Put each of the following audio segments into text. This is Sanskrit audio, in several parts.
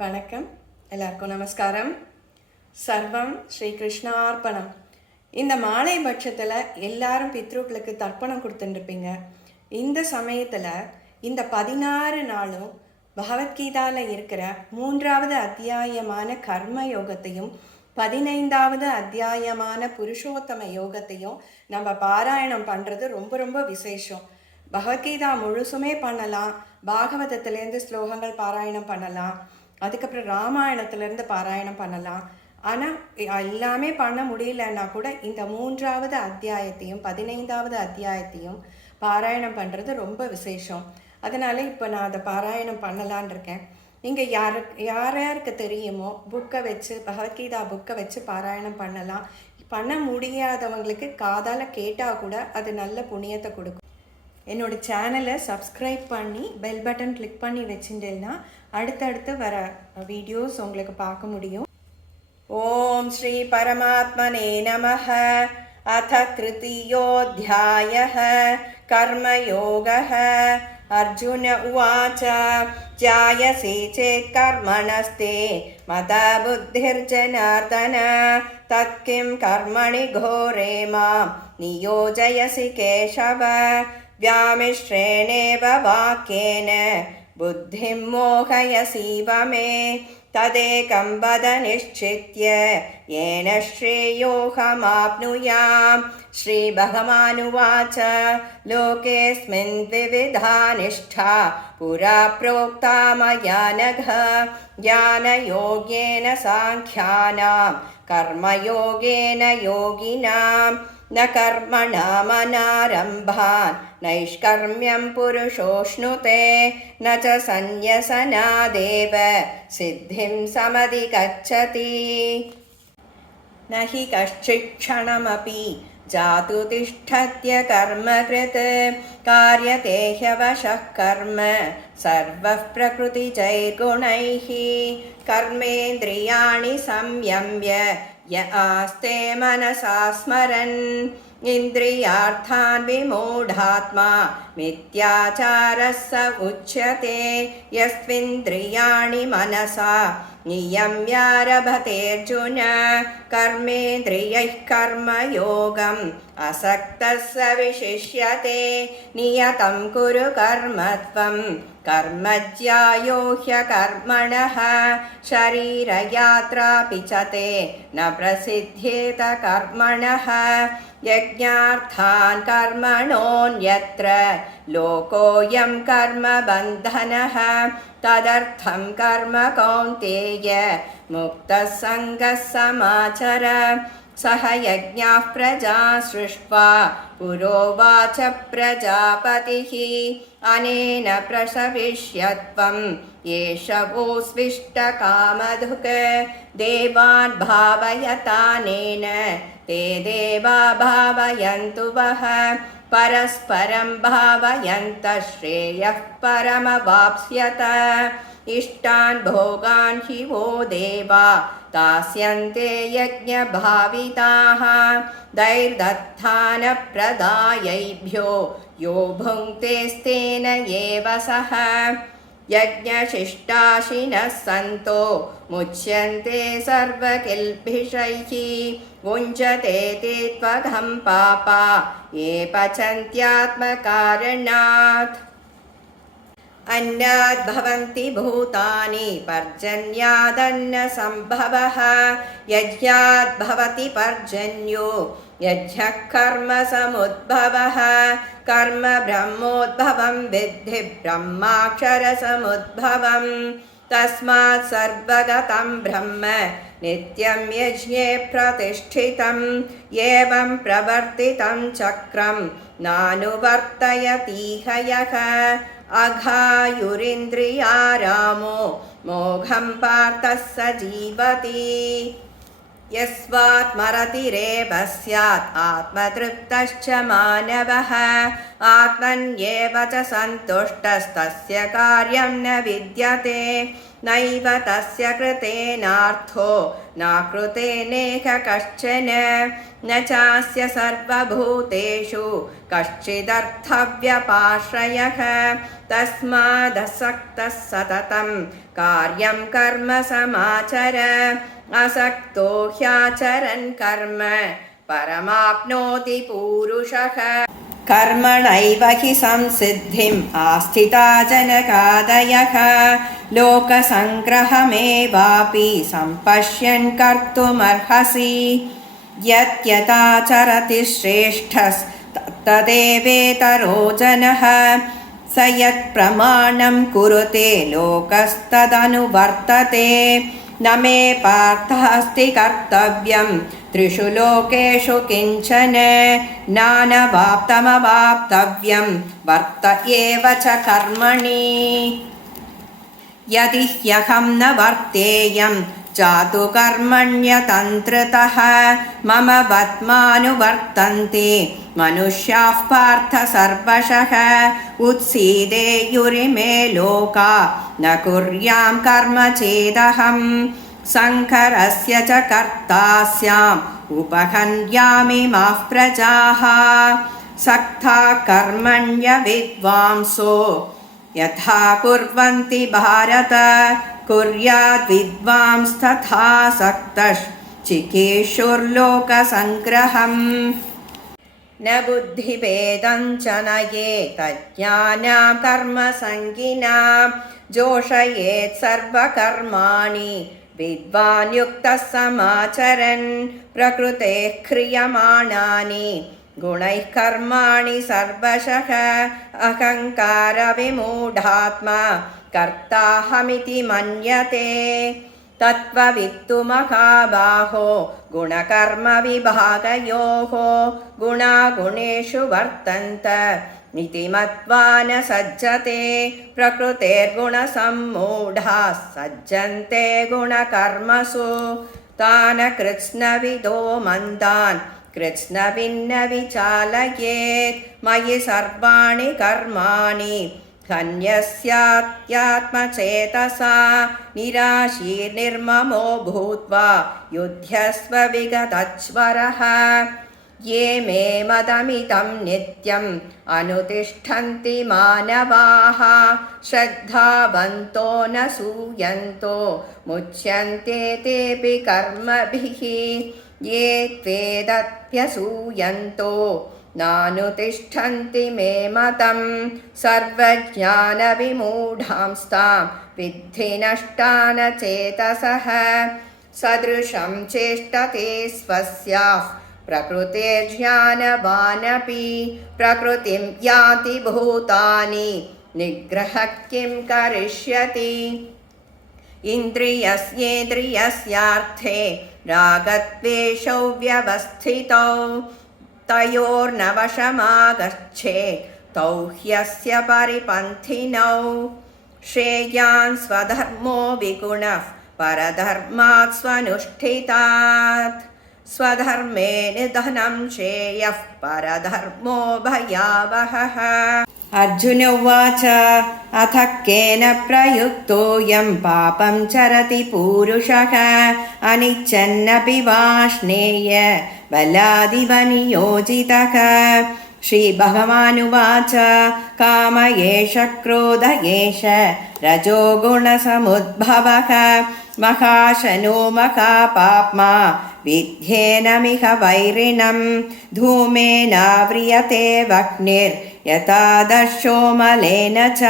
வணக்கம். எல்லாருக்கும் நமஸ்காரம். சர்வம் ஸ்ரீ கிருஷ்ணார்ப்பணம். இந்த மாலை பட்சத்தில் எல்லாரும் பித்ருக்களுக்கு தர்ப்பணம் கொடுத்துட்டுருப்பீங்க. இந்த சமயத்தில் இந்த 16 நாளும் பகவத்கீதாவில் இருக்கிற 3வது அத்தியாயமான கர்ம யோகத்தையும் 15வது அத்தியாயமான புருஷோத்தம யோகத்தையும் நம்ம பாராயணம் பண்ணுறது ரொம்ப ரொம்ப விசேஷம். பகவத்கீதா முழுசுமே பண்ணலாம், பாகவதத்திலேருந்து ஸ்லோகங்கள் பாராயணம் பண்ணலாம், அதுக்கப்புறம் ராமாயணத்துலேருந்து பாராயணம் பண்ணலாம். ஆனால் எல்லாமே பண்ண முடியலன்னா கூட இந்த 3வது அத்தியாயத்தையும் 15வது அத்தியாயத்தையும் பாராயணம் பண்ணுறது ரொம்ப விசேஷம். அதனால் இப்போ நான் அதை பாராயணம் பண்ணலான் இருக்கேன். நீங்கள் யாருக்கு தெரியுமோ புக்கை வச்சு, பகவத்கீதா புக்கை வச்சு பாராயணம் பண்ணலாம். பண்ண முடியாதவங்களுக்கு காதால் கேட்டால் கூட அது நல்ல புண்ணியத்தை கொடுக்கும். என்னோடய சேனலை சப்ஸ்கிரைப் பண்ணி பெல் பட்டன் கிளிக் பண்ணி வச்சுட்டேன்னா அடுத்தடுத்து வர வீடியோஸ் உங்களுக்கு பார்க்க முடியும். ஓம் ஸ்ரீ பரமாத்மனே நமஹ. அத கிருத்தியோத்யாயः கர்மயோகः. அர்ஜுன உவாச்ச ஜாயசி சேத் கர்மணஸ்தே மத புத்திர்ஜனார்தன தத்கிம் கர்மணி கோரே மாம் நியோஜயசி கேசவ व्यामिश्रेणेव वाक्येन बुद्धिं मोहयसीव मे तदेकं वद निश्चित्य येन श्रेयोऽहमाप्नुयाम्. श्रीभगवानुवाच लोकेऽस्मिन् द्विविधा निष्ठा पुरा प्रोक्ता मया नघ. ज्ञानयोगेन साङ्ख्यानां कर्मयोगेन योगिनां न कर्मणामनारम्भान् नैष्कर्म्यं पुरुषोऽश्नुते न च सन्न्यसनादेव सिद्धिं समधिगच्छति. न हि कश्चित् क्षणमपि जातु तिष्ठत्य कर्मकृत् कार्यते ह्यवशः कर्म सर्वः प्रकृतिजैर्गुणैः. कर्मेन्द्रियाणि संयम्य य आस्ते मनसा स्मरन् इन्द्रियार्थान् विमूढात्मा मिथ्याचारः स उच्यते. यस्त्विन्द्रियाणि मनसा नियम्यारभतेऽर्जुन कर्मेन्द्रियैः कर्मयोगम् असक्तः स विशिष्यते. नियतं कुरु कर्म त्वं कर्म ज्यायो ह्यकर्मणः शरीरयात्रापि च ते न प्रसिद्ध्येत कर्मणः. यज्ञार्थान् कर्मणोऽन्यत्र लोकोऽयं कर्मबन्धनः तदर्थं कर्म कौन्तेय मुक्तः सङ्गः समाचर. सह यज्ञाः प्रजा सृष्ट्वा पुरोवाच प्रजापतिः अनेन प्रसविष्यत्वं एष वोऽस्विष्टकामधुक्. देवान् भावयतानेन ते देवा भावयन्तु वः परस्परं भावयन्तः श्रेयः परमवाप्स्यत. इष्टान् भोगान् हि वो देवा दास्यन्ते यज्ञभाविताः दैर्दत्तानप्रदायैभ्यो यो भुङ्क्तेस्तेन एव सः. यज्ञशिष्टाशिनः सन्तो मुच्यन्ते सर्वकिल्बिषैः भुञ्जते ते त्वघं पापा ये पचन्त्यात्मकारणात्. अन्नाद् भवन्ति भूतानि पर्जन्यादन्नसम्भवः. यज्ञाद् भवति पर्जन्यो यज्ञः कर्म समुद्भवः. कर्म ब्रह्मोद्भवं विद्धि ब्रह्माक्षरसमुद्भवं. तस्मात् सर्वगतं ब्रह्म नित्यं यज्ञे प्रतिष्ठितं. एवं प्रवर्तितं चक्रं नानुवर्तयतीह यः. अघायुरिन्द्रियारामो मोघं पार्थः स जीवति. यस्वात्मरतिरेव स्यात् आत्मतृप्तश्च मानवः आत्मन्येव च सन्तुष्टस्तस्य कार्यं न विद्यते. नैव तस्य कृतेनार्थो न कृतेनेह कश्चन न चास्य सर्वभूतेषु कश्चिदर्थव्यपाश्रयः तस्मादसक्तः सततं कार्यं कर्म समाचर असक्तो ह्याचरन् कर्म परमाप्नोति पूरुषः कर्मणैव हि संसिद्धिम् आस्थिता जनकादयः लोकसङ्ग्रहमेवापि सम्पश्यन् कर्तुमर्हसि यत्यथाचरति श्रेष्ठस्तदेवेतरो जनः स यत्प्रमाणं कुरुते लोकस्तदनुवर्तते न मे पार्थास्ति कर्तव्यं त्रिषु लोकेषु किञ्चन नानवाप्तमवाप्तव्यं वर्त एव च कर्मणि यदि ह्यहं न वर्तेयं जातु कर्मण्यतन्त्रतः मम बद्मानुवर्तन्ते मनुष्याः पार्थ सर्वशः उत्सीदेयुरिमे लोका न कुर्यां कर्म चेदहं संकरस्य च कर्ता स्याम् उपहन्यामि माः प्रजाः सक्ता कर्मण्य विद्वांसो यथा कुर्वन्ति भारत कुर्याद् विद्वांस्तथा सक्तश्चिकीर्षुर्लोकसङ्ग्रहम् न बुद्धिभेदं च नयेत् अज्ञानां कर्मसङ्गिनां जोषयेत् सर्वकर्माणि विद्वान् युक्तः समाचरन् प्रकृतेः क्रियमाणानि गुणैः कर्माणि सर्वशः अहङ्कारविमूढात्मा कर्ताहमिति मन्यते तत्त्ववित्तु महाबाहो गुणकर्मविभागयोः गुणा गुणेषु वर्तन्त इति मत्वा न सज्जते प्रकृतेर्गुणसम्मूढाः सज्जन्ते गुणकर्मसु तान् कृत्स्नविदो मन्दान् कृत्स्नविन्न विचालयेत् मयि सर्वाणि कर्माणि हन्यस्यात्यात्मचेतसा निराशीर्निर्ममो भूत्वा युध्यस्व विगतज्वरः ये मे मदमिदं नित्यम् अनुतिष्ठन्ति मानवाः श्रद्धावन्तो न सूयन्तो मुच्यन्ते तेऽपि कर्मभिः ये त्वेदप्यसूयन्तो नानुतिष्ठन्ति मे मतं सर्वज्ञानविमूढांस्तां विद्धि नष्टान चेतसः सदृशं चेष्टते स्वस्याः प्रकृतेर्ज्ञानवानपि प्रकृतिं याति भूतानि निग्रहः किं करिष्यति इन्द्रियस्येन्द्रियस्यार्थे रागद्वेषौ व्यवस्थितौ तयोर्न वशमागच्छेत् तौ ह्यस्य परिपन्थिनौ श्रेयान् स्वधर्मो विगुणः परधर्मात् स्वनुष्ठितात् स्वधर्मे निधनं श्रेयः परधर्मो भयावहः अर्जुन उवाच अथ केन प्रयुक्तोऽयं पापं चरति पूरुषः अनिच्छन्नपि वाष्णेय बलादिव नियोजितः श्रीभगवानुवाच काम एष क्रोध एष रजोगुणसमुद्भवः महाशनो महापाप्मा विद्येनमिह वैरिणं धूमेनाव्रियते वह्निर्यथा दर्शो मलेन च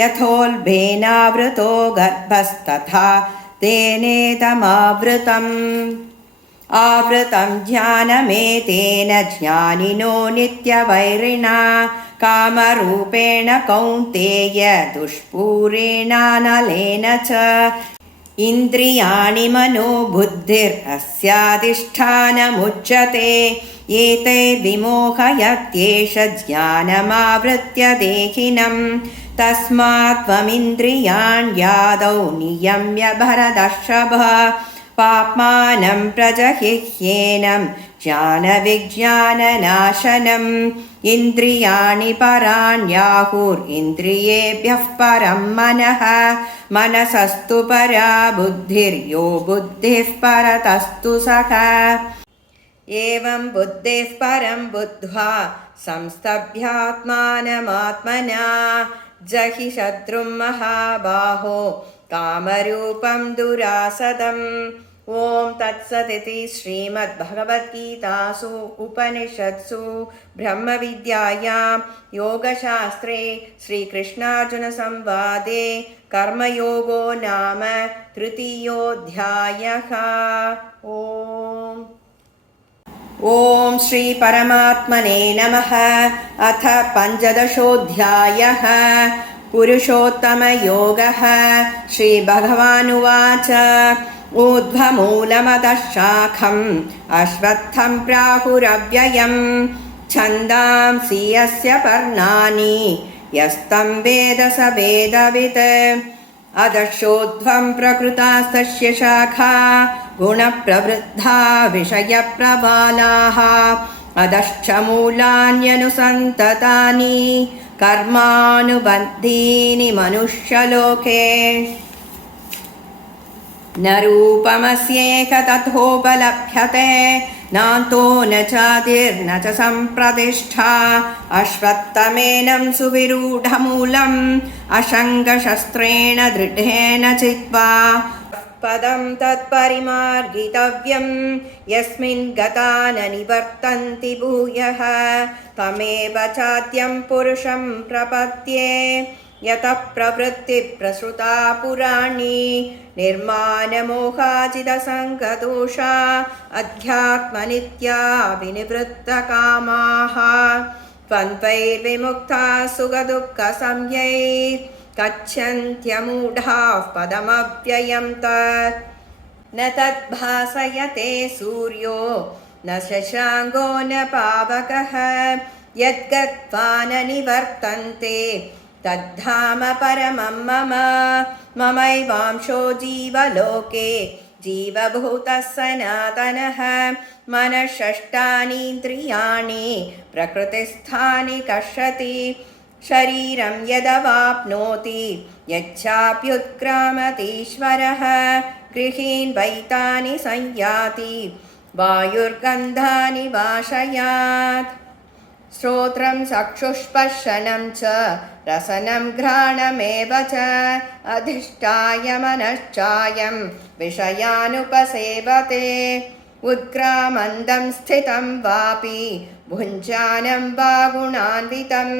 यथोल्बेनावृतो गर्भस्तथा तेनेदमावृतम् आवृतं ज्ञानमेतेन ज्ञानिनो नित्यवैरिणा कामरूपेण कौन्तेय दुष्पूरेणानलेन च इन्द्रियाणि मनो बुद्धिरस्याधिष्ठानमुच्यते एतैर्विमोहयत्येष ज्ञानमावृत्य देहिनं तस्मात् त्वमिन्द्रियाण्यादौ नियम्य भरतर्षभ पाप्मानं प्रजहिह्येनं ज्ञानविज्ञाननाशनम् इन्द्रियाणि पराण्याहुरिन्द्रियेभ्यः परं मनः मनसस्तु परा बुद्धिर्यो बुद्धिः परतस्तु सः एवं बुद्धिः परं बुद्ध्वा संस्तभ्यात्मानमात्मना जहि शत्रुं महाबाहो कामरूपं दुरासदम् ॐ तत्सदिति श्रीमद्भगवद्गीतासु उपनिषत्सु ब्रह्मविद्यायां योगशास्त्रे श्रीकृष्णार्जुनसंवादे कर्मयोगो नाम तृतीयोऽध्यायः। ॐ श्री परमात्मने नमः। अथ पञ्चदशोऽध्यायः पुरुषोत्तमयोगः। श्रीभगवानुवाच ऊर्ध्वमूलमधः शाखम् अश्वत्थं प्राहुरव्ययम् छन्दांसि यस्य पर्णानि यस्तं वेद स वेदवित् अधश्चोर्ध्वं प्रकृतास्तस्य शाखा गुणप्रवृद्धा विषयप्रबालाः अधश्च मूलान्यनुसन्ततानि कर्मानुबन्धीनि मनुष्यलोके न रूपमस्येक तथोपलभ्यते नान्तो न चादिर्न च सम्प्रतिष्ठा अश्वत्थमेनं सुविरूढमूलम् अशङ्गशस्त्रेण दृढेन चित्वा पदं तत्परिमार्गितव्यं यस्मिन् गता न निवर्तन्ति भूयः तमेव चाद्यं पुरुषं प्रपद्ये यतः प्रवृत्तिप्रसृता पुराणी निर्माणमोहाजितसङ्गदोषा अध्यात्मनित्या विनिवृत्तकामाः द्वन्द्वैर्विमुक्ताः सुखदुःखसंज्ञैः गच्छन्त्यमूढाः पदमव्ययं तत् न तद्भासयते सूर्यो न शशाङ्को न पावकः यद्गत्वा न निवर्तन्ते तद्धाम परमं मम ममैवांशो जीवलोके जीवभूतः सनातनः मनःषष्ठानीन्द्रियाणि प्रकृतिस्थानि कर्षति शरीरं यदवाप्नोति यच्चाप्युत्क्रामतीश्वरः गृहीन् वैतानि संयाति वायुर्गन्धानि वाशयात् श्रोत्रं चक्षुष्स्पर्शनं च रसनं घ्राणमेव च अधिष्ठाय मनश्चायं विषयानुपसेवते उत्क्रामन्दं स्थितं वापि भुञ्जानं वा गुणान्वितं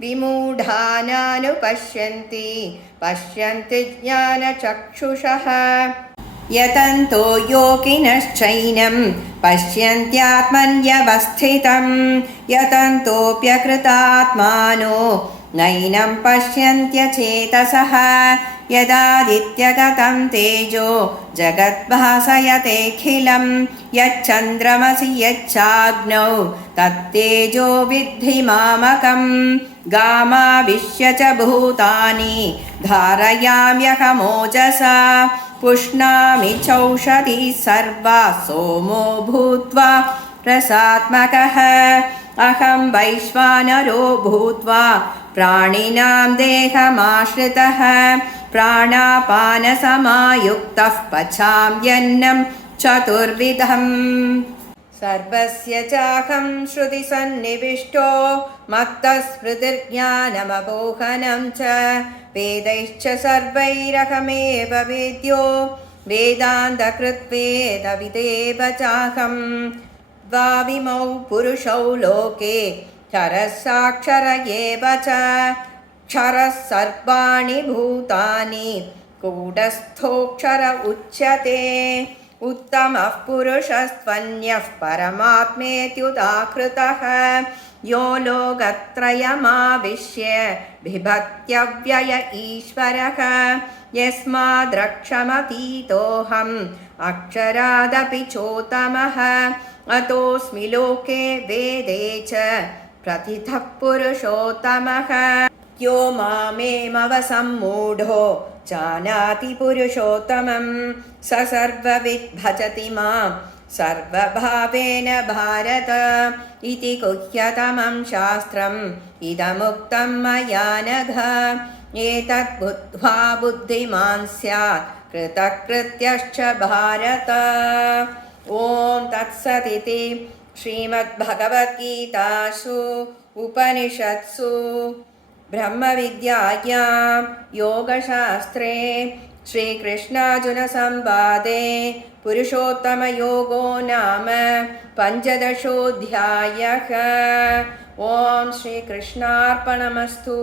विमूढानानुपश्यन्ति पश्यन्ति ज्ञानचक्षुषः यतन्तो योगिनश्चैनं पश्यन्त्यात्मन्यवस्थितं यतन्तोऽप्यकृतात्मानो नैनं पश्यन्त्यचेतसः यदादित्यगतं तेजो जगद्भासयतेऽखिलं यच्चन्द्रमसि यच्चाग्नौ तत्तेजो विद्धि मामकं गामाविश्य च भूतानि धारयाम्यहमोजसा पुष्णामि चौषधिः सर्वा सोमो भूत्वा रसात्मकः अहं वैश्वानरो भूत्वा प्राणिनां देहमाश्रितः प्राणापानसमायुक्तः पचाम्यन्नं चतुर्विधम् सर्वस्य चाहं श्रुतिसन्निविष्टो मत्तस्मृतिर्ज्ञानमपोहनं च वेदैश्च सर्वैरहमेव वेद्यो वेदान्तकृत्वेदविदेव चाहं द्वाविमौ पुरुषौ लोके क्षरः साक्षर एव च क्षरः सर्वाणि भूतानि कूटस्थोऽक्षर उच्यते उत्तमः पुरुषस्त्वन्यः परमात्मेत्युदाहृतः यो लोकत्रयमाविश्य बिभत्यव्यय ईश्वरः यस्माद्रक्षमतीतोऽहम् अक्षरादपि चोत्तमः अतोऽस्मि लोके वेदे च प्रथितः पुरुषोत्तमः यो मामेमवसम्मूढो जानाति पुरुषोत्तमं स सर्वविद् भजति मां सर्वभावेन भारत इति गुह्यतमं शास्त्रम् इदमुक्तं मया नघ एतत् बुद्ध्वा बुद्धिमान् स्यात् कृतकृत्यश्च भारत। ॐ तत्सदिति श्रीमद्भगवद्गीतासु उपनिषत्सु ब्रह्मविद्यायां योगशास्त्रे श्रीकृष्णार्जुनसंवादे पुरुषोत्तमयोगो नाम पञ्चदशोऽध्यायः। ॐ श्रीकृष्णार्पणमस्तु।